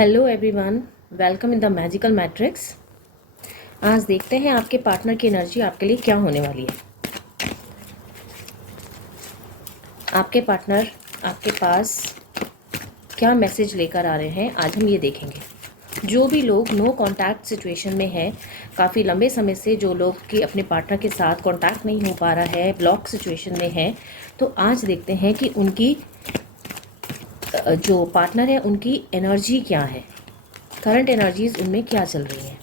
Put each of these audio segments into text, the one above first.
Hello everyone, welcome in the magical matrix. आज देखते हैं आपके पार्टनर की एनर्जी आपके लिए क्या होने वाली है। आपके पार्टनर आपके पास क्या मैसेज लेकर आ रहे हैं, आज हम ये देखेंगे। जो भी लोग नो कांटेक्ट सिचुएशन में है, काफ़ी लंबे समय से जो लोग कि अपने पार्टनर के साथ कांटेक्ट नहीं हो पा रहा है, ब्लॉक सिचुएशन में है, तो आज देखते हैं कि उनकी जो पार्टनर है उनकी एनर्जी क्या है, करंट एनर्जीज उनमें क्या चल रही हैं।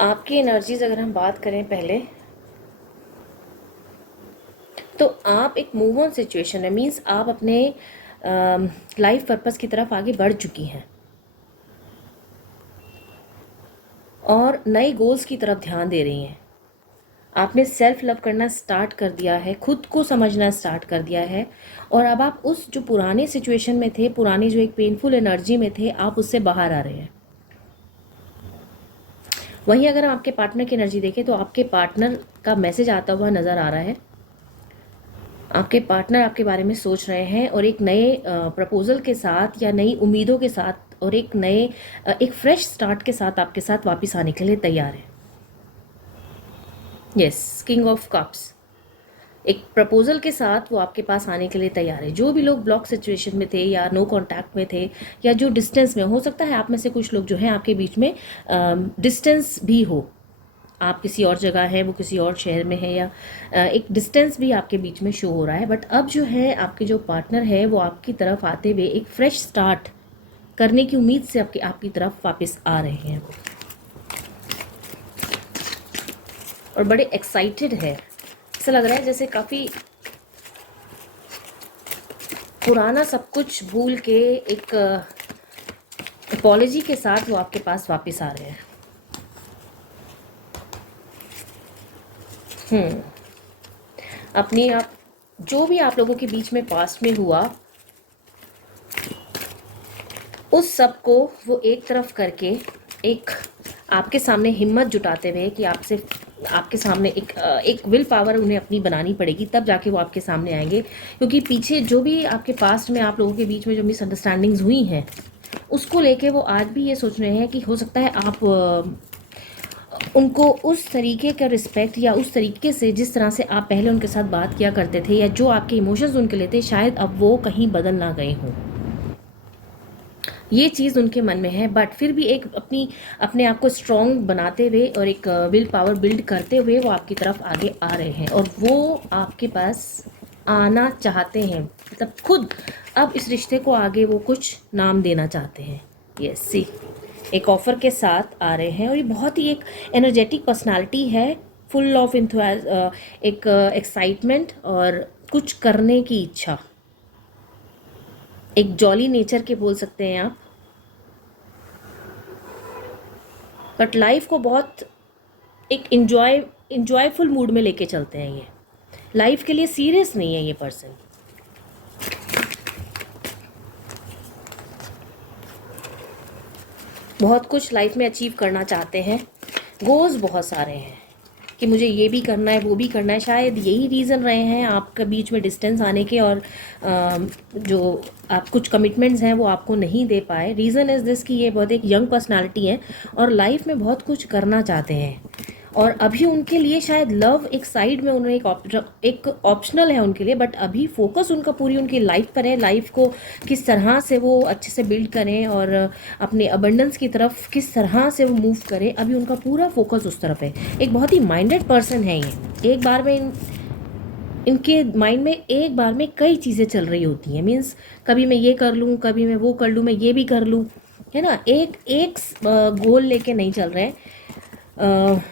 आपकी एनर्जीज अगर हम बात करें पहले, तो आप एक मूव ऑन सिचुएशन है, मीन्स आप अपने लाइफ पर्पस की तरफ आगे बढ़ चुकी हैं और नए गोल्स की तरफ ध्यान दे रही हैं। आपने सेल्फ लव करना स्टार्ट कर दिया है, खुद को समझना स्टार्ट कर दिया है, और अब आप उस जो पुराने सिचुएशन में थे, पुरानी जो एक पेनफुल एनर्जी में थे, आप उससे बाहर आ रहे हैं। वहीं अगर हम आपके पार्टनर की एनर्जी देखें तो आपके पार्टनर का मैसेज आता हुआ नज़र आ रहा है। आपके पार्टनर आपके बारे में सोच रहे हैं और एक नए प्रपोजल के साथ या नई उम्मीदों के साथ और एक फ्रेश स्टार्ट के साथ आपके साथ वापस आने के लिए तैयार है। यस, किंग ऑफ कप्स, एक प्रपोजल के साथ वो आपके पास आने के लिए तैयार है। जो भी लोग ब्लॉक सिचुएशन में थे या नो कांटेक्ट में थे या जो डिस्टेंस में, हो सकता है आप में से कुछ लोग जो हैं आपके बीच में डिस्टेंस भी हो, आप किसी और जगह है, वो किसी और शहर में है, या एक डिस्टेंस भी आपके बीच में शो हो रहा है। बट अब जो है आपके जो पार्टनर है वो आपकी तरफ आते हुए एक फ्रेश स्टार्ट करने की उम्मीद से आपकी तरफ वापस आ रहे हैं और बड़े एक्साइटेड है। ऐसा लग रहा है जैसे काफ़ी पुराना सब कुछ भूल के एक अपॉलॉजी के साथ वो आपके पास वापस आ रहे हैं। अपनी आप जो भी आप लोगों के बीच में पास्ट में हुआ, उस सब को वो एक तरफ करके एक आपके सामने हिम्मत जुटाते हुए कि आपके सामने एक विल पावर उन्हें अपनी बनानी पड़ेगी, तब जाके वो आपके सामने आएंगे। क्योंकि पीछे जो भी आपके पास्ट में आप लोगों के बीच में जो मिसअंडरस्टैंडिंग्स हुई हैं, उसको लेके वो आज भी ये सोच रहे हैं कि हो सकता है आप उनको उस तरीके का रिस्पेक्ट या उस तरीके से जिस तरह से आप पहले उनके साथ बात किया करते थे या जो आपके इमोशंस उनके लिए थे, शायद अब वो कहीं बदल ना गए हों। ये चीज़ उनके मन में है, बट फिर भी एक अपने आप को स्ट्रॉन्ग बनाते हुए और एक विल पावर बिल्ड करते हुए वो आपकी तरफ आगे आ रहे हैं और वो आपके पास आना चाहते हैं, मतलब खुद अब इस रिश्ते को आगे वो कुछ नाम देना चाहते हैं। यस, सी, एक ऑफर के साथ आ रहे हैं और ये बहुत ही एक एनर्जेटिक पर्सनालिटी है, फुल ऑफ एक एक्साइटमेंट और कुछ करने की इच्छा, एक जॉली नेचर के बोल सकते हैं आप। बट लाइफ को बहुत एक इंजॉयफुल मूड में लेके चलते हैं। ये लाइफ के लिए सीरियस नहीं है ये पर्सन। बहुत कुछ लाइफ में अचीव करना चाहते हैं, गोल्स बहुत सारे हैं कि मुझे ये भी करना है, वो भी करना है। शायद यही रीज़न रहे हैं आपके बीच में डिस्टेंस आने के और जो आप कुछ कमिटमेंट्स हैं वो आपको नहीं दे पाए। रीज़न इज़ दिस कि ये बहुत एक यंग पर्सनालिटी है और लाइफ में बहुत कुछ करना चाहते हैं और अभी उनके लिए शायद लव एक साइड में, उन्हें एक ऑप्शनल है उनके लिए, बट अभी फोकस उनका पूरी उनकी लाइफ पर है। लाइफ को किस तरह से वो अच्छे से बिल्ड करें और अपने अबंडेंस की तरफ किस तरह से वो मूव करें, अभी उनका पूरा फोकस उस तरफ है। एक बहुत ही माइंडेड पर्सन है ये। एक बार में इनके माइंड में एक बार में कई चीज़ें चल रही होती हैं, मीन्स कभी मैं ये कर लूँ, कभी मैं वो कर लूँ, मैं ये भी कर लूँ, है ना। एक एक गोल लेके नहीं चल रहे हैं।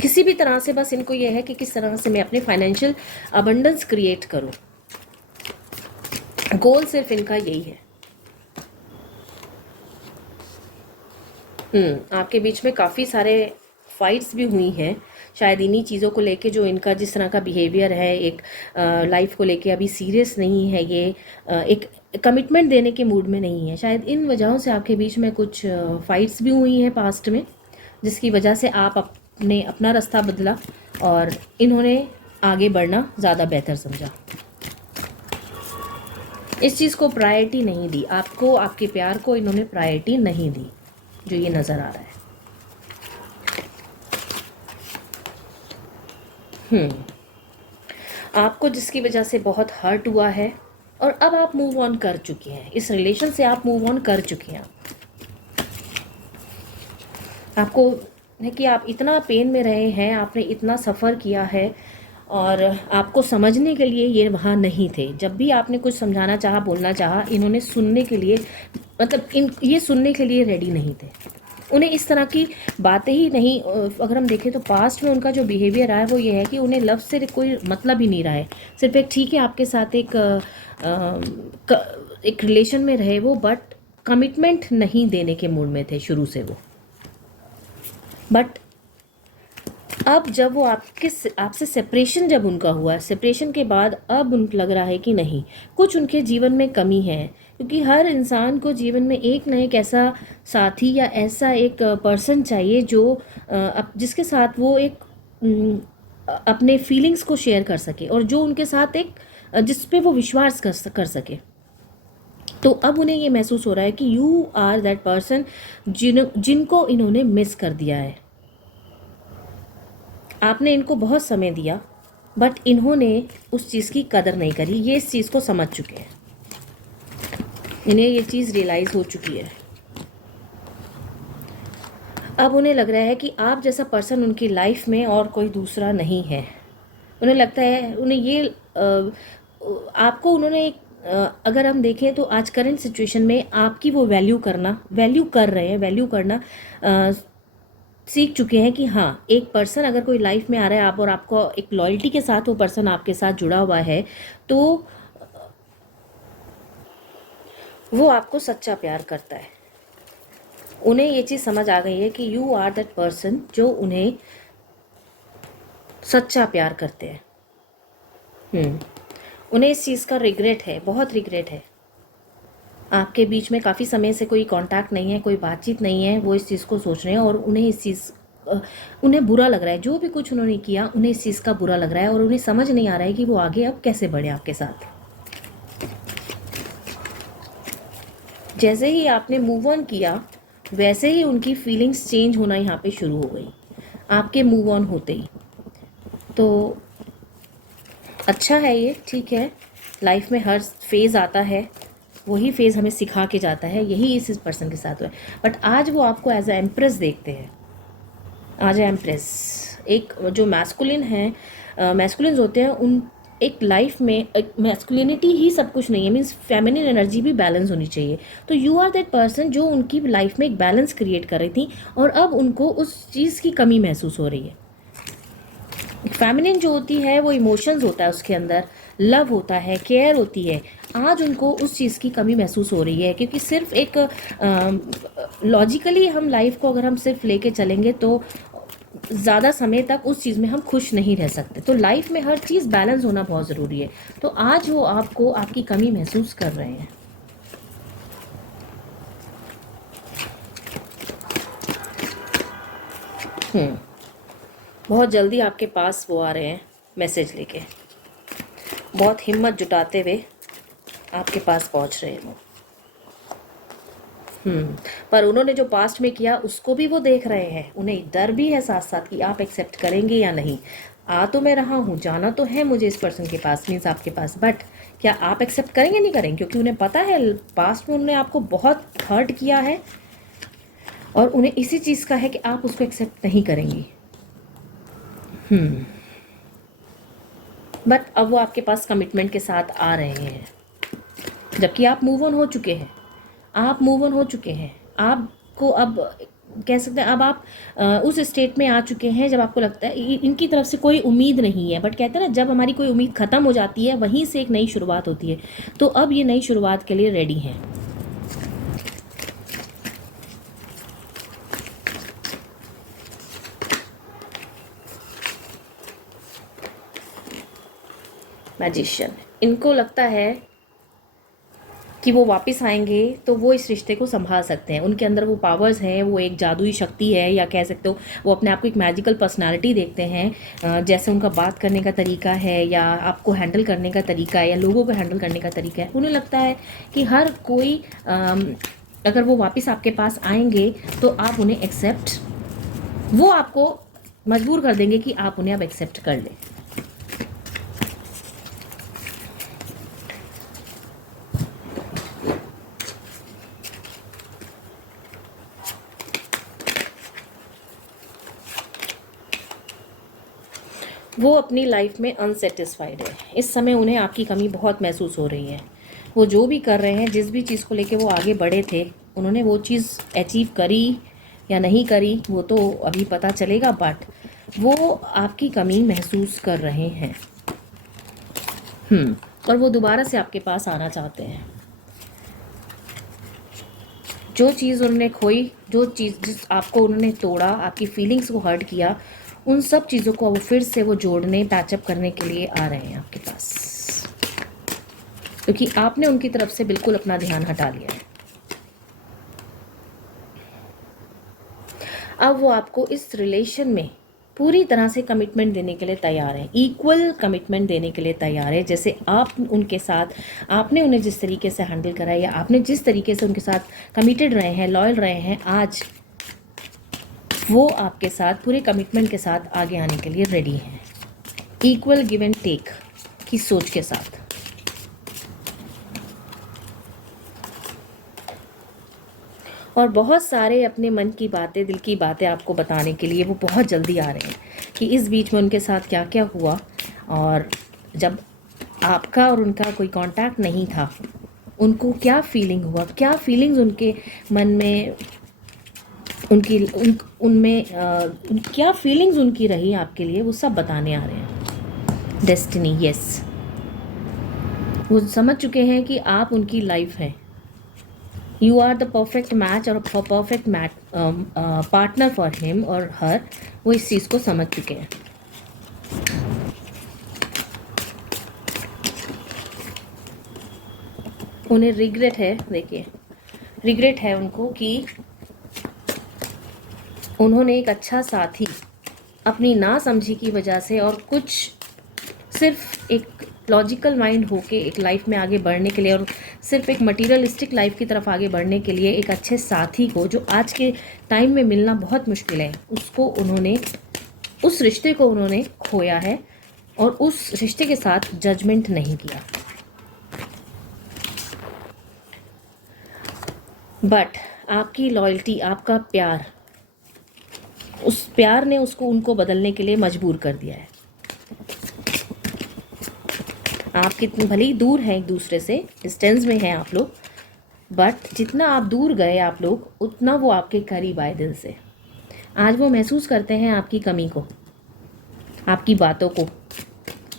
किसी भी तरह से बस इनको ये है कि किस तरह से मैं अपने फाइनेंशियल अबंडेंस क्रिएट करूं। गोल सिर्फ इनका यही है। आपके बीच में काफ़ी सारे फाइट्स भी हुई हैं, शायद इन्हीं चीज़ों को लेके, जो इनका जिस तरह का बिहेवियर है, एक लाइफ को लेके अभी सीरियस नहीं है ये, एक कमिटमेंट देने के मूड में नहीं है। शायद इन वजहों से आपके बीच में कुछ फाइट्स भी हुई हैं पास्ट में, जिसकी वजह से आप अपने अपना रास्ता बदला और इन्होंने आगे बढ़ना ज़्यादा बेहतर समझा। इस चीज़ को प्रायोरिटी नहीं दी आपको, आपके प्यार को इन्होंने प्रायोरिटी नहीं दी, जो ये नज़र आ रहा है। आपको जिसकी वजह से बहुत हर्ट हुआ है और अब आप मूव ऑन कर चुके हैं, इस रिलेशन से आप मूव ऑन कर चुके हैं। आपको है कि आप इतना पेन में रहे हैं, आपने इतना सफ़र किया है और आपको समझने के लिए ये वहाँ नहीं थे। जब भी आपने कुछ समझाना चाहा, बोलना चाहा, इन्होंने सुनने के लिए, मतलब ये सुनने के लिए रेडी नहीं थे। उन्हें इस तरह की बातें ही नहीं, अगर हम देखें तो पास्ट में उनका जो बिहेवियर रहा है वो ये है कि उन्हें लव से कोई मतलब ही नहीं रहा है। सिर्फ एक ठीक है आपके साथ एक रिलेशन में रहे वो, बट कमिटमेंट नहीं देने के मूड में थे शुरू से वो। बट अब जब वो आपसे सेपरेशन जब उनका हुआ, सेपरेशन के बाद अब उनको लग रहा है कि नहीं, कुछ उनके जीवन में कमी है। क्योंकि हर इंसान को जीवन में एक ना एक ऐसा साथी या ऐसा एक पर्सन चाहिए जो जिसके साथ वो एक अपने फीलिंग्स को शेयर कर सके और जो उनके साथ एक जिस पे वो विश्वास कर सके। तो अब उन्हें ये महसूस हो रहा है कि यू आर दैट पर्सन जिनको इन्होंने मिस कर दिया है। आपने इनको बहुत समय दिया बट इन्होंने उस चीज़ की कदर नहीं करी। ये इस चीज़ को समझ चुके हैं, इन्हें ये चीज़ रियलाइज़ हो चुकी है। अब उन्हें लग रहा है कि आप जैसा पर्सन उनकी लाइफ में और कोई दूसरा नहीं है। उन्हें लगता है, उन्हें ये आपको उन्होंने एक अगर हम देखें तो आज करंट सिचुएशन में आपकी वो वैल्यू करना सीख चुके हैं कि हाँ, एक पर्सन अगर कोई लाइफ में आ रहा है आप और आपको एक लॉयल्टी के साथ वो पर्सन आपके साथ जुड़ा हुआ है तो वो आपको सच्चा प्यार करता है। उन्हें ये चीज़ समझ आ गई है कि यू आर दैट पर्सन जो उन्हें सच्चा प्यार करते हैं। उन्हें इस चीज़ का रिग्रेट है, बहुत रिग्रेट है। आपके बीच में काफ़ी समय से कोई कांटेक्ट नहीं है, कोई बातचीत नहीं है। वो इस चीज़ को सोच रहे हैं और उन्हें बुरा लग रहा है। जो भी कुछ उन्होंने किया उन्हें इस चीज़ का बुरा लग रहा है और उन्हें समझ नहीं आ रहा है कि वो आगे अब कैसे बढ़े आपके साथ। जैसे ही आपने मूव ऑन किया वैसे ही उनकी फीलिंग्स चेंज होना यहाँ पे शुरू हो गई आपके मूव ऑन होते ही। तो अच्छा है ये, ठीक है। लाइफ में हर फेज़ आता है, वही फेज़ हमें सिखा के जाता है। यही इस पर्सन के साथ हुआ है। बट आज वो आपको एज ए एम्प्रेस देखते हैं। आज एम्प्रेस एक जो मैस्कुलिन है, मैस्कुलिन्स होते हैं, उन एक लाइफ में एक मैस्कुलिनिटी ही सब कुछ नहीं है, मीन्स फेमिनिन एनर्जी भी बैलेंस होनी चाहिए। तो यू आर दैट पर्सन जो उनकी लाइफ में एक बैलेंस क्रिएट कर रही थी और अब उनको उस चीज़ की कमी महसूस हो रही है। फेमिनिन जो होती है वो इमोशंस होता है, उसके अंदर लव होता है, केयर होती है। आज उनको उस चीज़ की कमी महसूस हो रही है क्योंकि सिर्फ एक लॉजिकली हम लाइफ को अगर हम सिर्फ लेके चलेंगे तो ज़्यादा समय तक उस चीज़ में हम खुश नहीं रह सकते। तो लाइफ में हर चीज़ बैलेंस होना बहुत ज़रूरी है। तो आज वो आपको आपकी कमी महसूस कर रहे हैं। बहुत जल्दी आपके पास वो आ रहे हैं मैसेज लेके, बहुत हिम्मत जुटाते हुए आपके पास पहुंच रहे हैं वो। पर उन्होंने जो पास्ट में किया उसको भी वो देख रहे हैं। उन्हें डर भी है साथ साथ कि आप एक्सेप्ट करेंगे या नहीं। आ तो मैं रहा हूँ, जाना तो है मुझे इस पर्सन के पास, मीन्स आपके पास, बट क्या आप एक्सेप्ट करेंगे नहीं करेंगे? क्योंकि उन्हें पता है पास्ट में उन्होंने आपको बहुत हर्ट किया है और उन्हें इसी चीज़ का है कि आप उसको एक्सेप्ट नहीं करेंगी। बट अब वो आपके पास कमिटमेंट के साथ आ रहे हैं, जबकि आप मूव ऑन हो चुके हैं। आप मूव ऑन हो चुके हैं। आपको अब कह सकते हैं अब आप उस स्टेट में आ चुके हैं जब आपको लगता है इनकी तरफ से कोई उम्मीद नहीं है। बट कहते हैं ना, जब हमारी कोई उम्मीद ख़त्म हो जाती है वहीं से एक नई शुरुआत होती है। तो अब ये नई शुरुआत के लिए रेडी हैं। मैजिशियन, इनको लगता है कि वो वापस आएंगे तो वो इस रिश्ते को संभाल सकते हैं, उनके अंदर वो पावर्स हैं, वो एक जादुई शक्ति है, या कह सकते हो वो अपने आप को एक मैजिकल पर्सनालिटी देखते हैं। जैसे उनका बात करने का तरीका है, या आपको हैंडल करने का तरीका है, या लोगों को हैंडल करने का तरीका है, उन्हें लगता है कि हर कोई अगर वो वापस आपके पास आएंगे तो आप उन्हें एक्सेप्ट, वो आपको मजबूर कर देंगे कि आप उन्हें अब एक्सेप्ट कर लें। वो अपनी लाइफ में अनसेटिस्फाइड है, इस समय उन्हें आपकी कमी बहुत महसूस हो रही है। वो जो भी कर रहे हैं, जिस भी चीज़ को लेके वो आगे बढ़े थे, उन्होंने वो चीज़ अचीव करी या नहीं करी वो तो अभी पता चलेगा, बट वो आपकी कमी महसूस कर रहे हैं। और वो दोबारा से आपके पास आना चाहते हैं। जो चीज़ उन्होंने खोई, जो चीज़ जिस आपको उन्होंने तोड़ा, आपकी फीलिंग्स को हर्ट किया, उन सब चीज़ों को वो फिर से वो जोड़ने, पैचअप करने के लिए आ रहे हैं आपके पास, क्योंकि आपने उनकी तरफ से बिल्कुल अपना ध्यान हटा लिया है। अब वो आपको इस रिलेशन में पूरी तरह से कमिटमेंट देने के लिए तैयार है, इक्वल कमिटमेंट देने के लिए तैयार है। जैसे आप उनके साथ, आपने उन्हें जिस तरीके से हैंडल करा है, या आपने जिस तरीके से उनके साथ कमिटेड रहे हैं, लॉयल रहे हैं, आज वो आपके साथ पूरे कमिटमेंट के साथ आगे आने के लिए रेडी हैं, इक्वल गिव एंड टेक की सोच के साथ। और बहुत सारे अपने मन की बातें, दिल की बातें आपको बताने के लिए वो बहुत जल्दी आ रहे हैं कि इस बीच में उनके साथ क्या क्या हुआ, और जब आपका और उनका कोई कांटेक्ट नहीं था, उनको क्या फीलिंग हुआ, क्या फीलिंग्स उनके मन में, उनमें क्या फीलिंग्स उनकी रही आपके लिए, वो सब बताने आ रहे हैं। डेस्टिनी, यस, वो समझ चुके हैं कि आप उनकी लाइफ हैं, you are the perfect match और perfect match partner for him और हर। वो इस चीज़ को समझ चुके हैं। उन्हें रिग्रेट है, देखिए रिग्रेट है उनको कि उन्होंने एक अच्छा साथी अपनी ना समझी की वजह से, और कुछ सिर्फ एक लॉजिकल माइंड होके एक लाइफ में आगे बढ़ने के लिए, और सिर्फ एक मटीरियलिस्टिक लाइफ की तरफ आगे बढ़ने के लिए एक अच्छे साथी को, जो आज के टाइम में मिलना बहुत मुश्किल है, उसको उन्होंने, उस रिश्ते को उन्होंने खोया है, और उस रिश्ते के साथ जजमेंट नहीं किया। बट आपकी लॉयल्टी, आपका प्यार, उस प्यार ने उसको, उनको बदलने के लिए मजबूर कर दिया है। आप कितने भले ही दूर हैं एक दूसरे से, डिस्टेंस में हैं आप लोग, बट जितना आप दूर गए आप लोग, उतना वो आपके करीब आए दिल से। आज वो महसूस करते हैं आपकी कमी को, आपकी बातों को,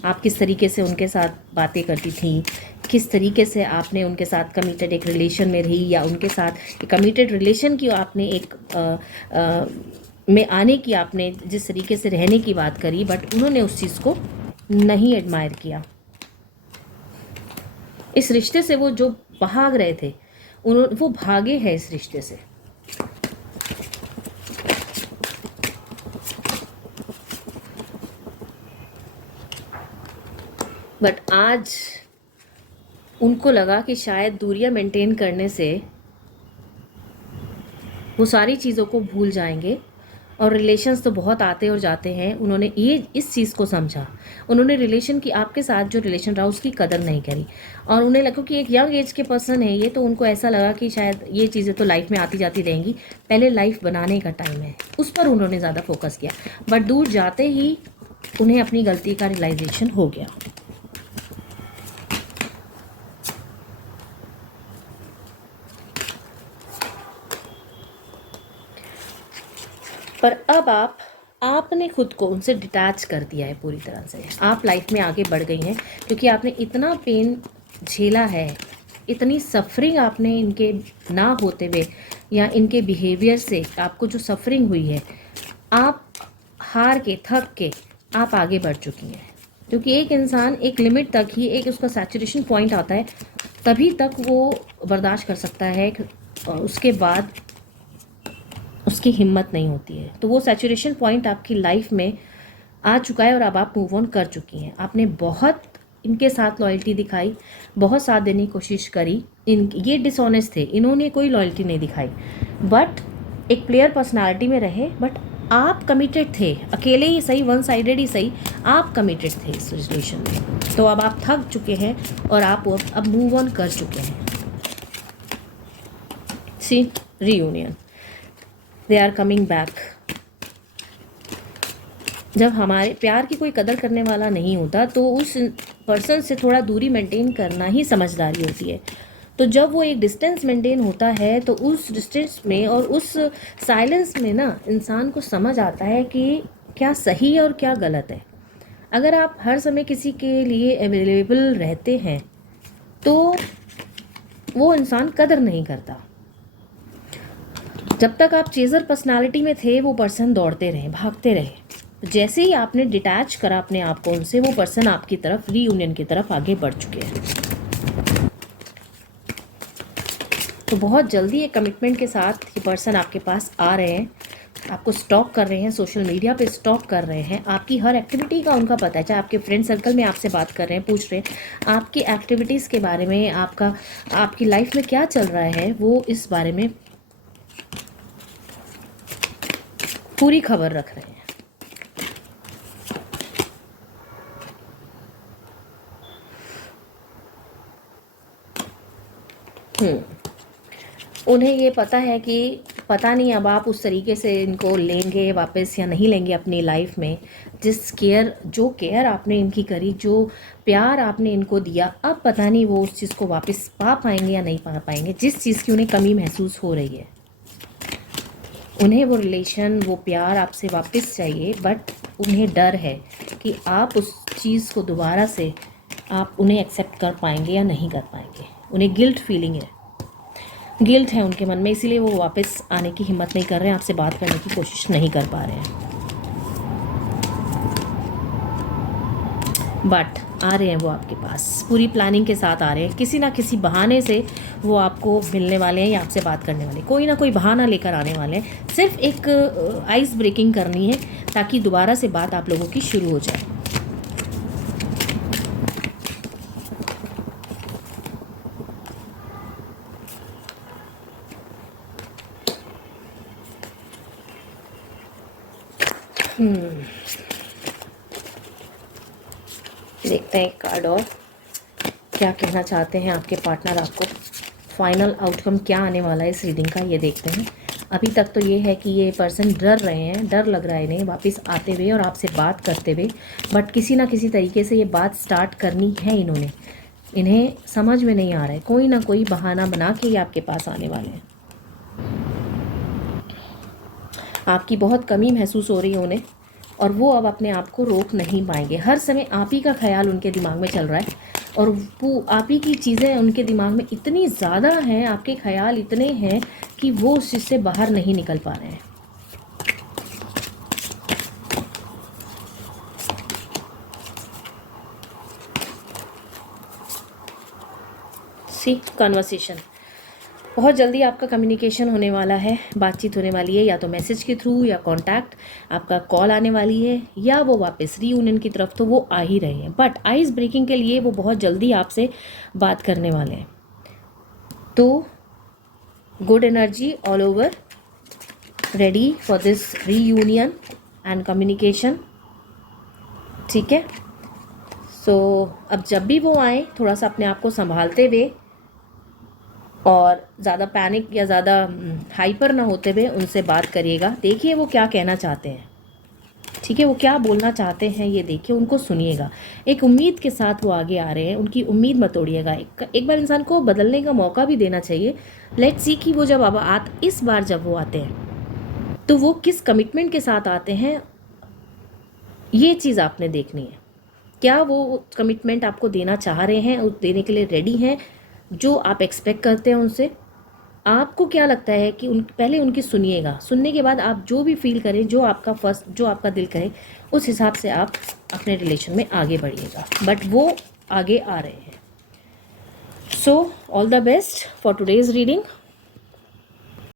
आप किस तरीके से उनके साथ बातें करती थी, किस तरीके से आपने उनके साथ कमिटेड एक रिलेशन में रही, या उनके साथ कमिटेड रिलेशन की आपने एक में आने की आपने जिस तरीके से रहने की बात करी, बट उन्होंने उस चीज़ को नहीं एडमायर किया। इस रिश्ते से वो जो भाग रहे थे, वो भागे हैं इस रिश्ते से। बट आज उनको लगा कि शायद दूरियां मेंटेन करने से वो सारी चीज़ों को भूल जाएंगे, और रिलेशंस तो बहुत आते और जाते हैं। उन्होंने ये इस चीज़ को समझा, उन्होंने रिलेशन की, आपके साथ जो रिलेशन रहा उसकी कदर नहीं करी, और उन्हें लगा कि एक यंग एज के पर्सन है ये, तो उनको ऐसा लगा कि शायद ये चीज़ें तो लाइफ में आती जाती रहेंगी, पहले लाइफ बनाने का टाइम है, उस पर उन्होंने ज़्यादा फोकस किया। बट दूर जाते ही उन्हें अपनी गलती का रियलाइजेशन हो गया। पर अब आपने खुद को उनसे डिटैच कर दिया है पूरी तरह से। आप लाइफ में आगे बढ़ गई हैं, क्योंकि आपने इतना पेन झेला है, इतनी सफरिंग आपने इनके ना होते हुए या इनके बिहेवियर से आपको जो सफरिंग हुई है, आप हार के, थक के आप आगे बढ़ चुकी हैं। क्योंकि एक इंसान एक लिमिट तक ही, एक उसका सैचुरेशन पॉइंट आता है, तभी तक वो बर्दाश्त कर सकता है, और उसके बाद उसकी हिम्मत नहीं होती है। तो वो सैचुरेशन पॉइंट आपकी लाइफ में आ चुका है और अब आप मूव ऑन कर चुकी हैं। आपने बहुत इनके साथ लॉयल्टी दिखाई, बहुत साथ देने की कोशिश करी। ये डिसऑनेस्ट थे, इन्होंने कोई लॉयल्टी नहीं दिखाई, बट एक प्लेयर पर्सनालिटी में रहे। बट आप कमिटेड थे, अकेले ही सही, वन साइडेड ही सही, आप कमिटेड थे इस रिलेशन में। तो अब आप थक चुके हैं और आप अब मूव ऑन कर चुके हैं। See reunion, they are coming back. जब हमारे प्यार की कोई कदर करने वाला नहीं होता तो उस पर्सन से थोड़ा दूरी मेंटेन करना ही समझदारी होती है। तो जब वो एक डिस्टेंस मेंटेन होता है तो उस डिस्टेंस में और उस साइलेंस में ना इंसान को समझ आता है कि क्या सही है और क्या गलत है। अगर आप हर समय किसी के लिए अवेलेबल रहते हैं तो वो इंसान कदर नहीं करता। जब तक आप चेजर पर्सनालिटी में थे वो पर्सन दौड़ते रहे, भागते रहे। जैसे ही आपने डिटैच करा अपने आप को उनसे, वो पर्सन आपकी तरफ, रीयूनियन की तरफ आगे बढ़ चुके हैं। तो बहुत जल्दी एक कमिटमेंट के साथ ये पर्सन आपके पास आ रहे हैं, आपको स्टॉक कर रहे हैं, सोशल मीडिया पे स्टॉक कर रहे हैं, आपकी हर एक्टिविटी का उनका पता है। चाहे आपके फ्रेंड सर्कल में आपसे बात कर रहे हैं, पूछ रहे हैं आपकी एक्टिविटीज़ के बारे में, आपकी लाइफ में क्या चल रहा है, वो इस बारे में पूरी खबर रख रहे हैं। उन्हें ये पता है कि पता नहीं अब आप उस तरीके से इनको लेंगे वापस या नहीं लेंगे अपनी लाइफ में। जो केयर आपने इनकी करी, जो प्यार आपने इनको दिया, अब पता नहीं वो उस चीज़ को वापस पा पाएंगे या नहीं पा पाएंगे, जिस चीज़ की उन्हें कमी महसूस हो रही है। उन्हें वो रिलेशन, वो प्यार आपसे वापस चाहिए, बट उन्हें डर है कि आप उस चीज़ को दोबारा से आप उन्हें एक्सेप्ट कर पाएंगे या नहीं कर पाएंगे। उन्हें गिल्ट फीलिंग है, गिल्ट है उनके मन में, इसीलिए वो वापस आने की हिम्मत नहीं कर रहे हैं, आपसे बात करने की कोशिश नहीं कर पा रहे हैं। बट आ रहे हैं वो आपके पास, पूरी प्लानिंग के साथ आ रहे हैं। किसी ना किसी बहाने से वो आपको मिलने वाले हैं या आपसे बात करने वाले, कोई ना कोई बहाना लेकर आने वाले हैं। सिर्फ एक आइस ब्रेकिंग करनी है ताकि दोबारा से बात आप लोगों की शुरू हो जाए। देखते हैं एक कार्ड और, क्या कहना चाहते हैं आपके पार्टनर आपको, फाइनल आउटकम क्या आने वाला है इस रीडिंग का, ये देखते हैं। अभी तक तो ये है कि ये पर्सन डर रहे हैं, डर लग रहा है इन्हें वापस आते हुए और आपसे बात करते हुए, बट किसी ना किसी तरीके से ये बात स्टार्ट करनी है इन्होंने। इन्हें समझ में नहीं आ रहा है, कोई ना कोई बहाना बना के ये आपके पास आने वाले हैं। आपकी बहुत कमी महसूस हो रही है उन्हें, और वो अब अपने आप को रोक नहीं पाएंगे। हर समय आप ही का ख्याल उनके दिमाग में चल रहा है, और वो आप ही की चीज़ें उनके दिमाग में इतनी ज़्यादा हैं, आपके ख्याल इतने हैं कि वो उस चीज़ से बाहर नहीं निकल पा रहे हैं। सी कन्वर्सेशन, बहुत जल्दी आपका कम्युनिकेशन होने वाला है, बातचीत होने वाली है, या तो मैसेज के थ्रू या कांटेक्ट, आपका कॉल आने वाली है, या वो वापस रीयूनियन की तरफ तो वो आ ही रहे हैं। बट आइस ब्रेकिंग के लिए वो बहुत जल्दी आपसे बात करने वाले हैं। तो good energy all over, ready for this reunion and communication. ठीक है, सो अब जब भी वो आए थोड़ा सा अपने आप को संभालते हुए और ज़्यादा पैनिक या ज़्यादा हाइपर ना होते हुए उनसे बात करिएगा। देखिए वो क्या कहना चाहते हैं, ठीक है, वो क्या बोलना चाहते हैं ये देखिए, उनको सुनिएगा। एक उम्मीद के साथ वो आगे आ रहे हैं, उनकी उम्मीद मत तोड़िएगा। एक बार इंसान को बदलने का मौका भी देना चाहिए। लेट्स सी कि वो जब अब इस बार जब वो आते हैं तो वो किस कमिटमेंट के साथ आते हैं, ये चीज़ आपने देखनी है। क्या वो कमिटमेंट आपको देना चाह रहे हैं, देने के लिए रेडी हैं, जो आप एक्सपेक्ट करते हैं उनसे। आपको क्या लगता है कि पहले उनकी सुनिएगा, सुनने के बाद आप जो भी फील करें, जो आपका दिल करे, उस हिसाब से आप अपने रिलेशन में आगे बढ़िएगा, बट वो आगे आ रहे हैं। So all the best for today's reading.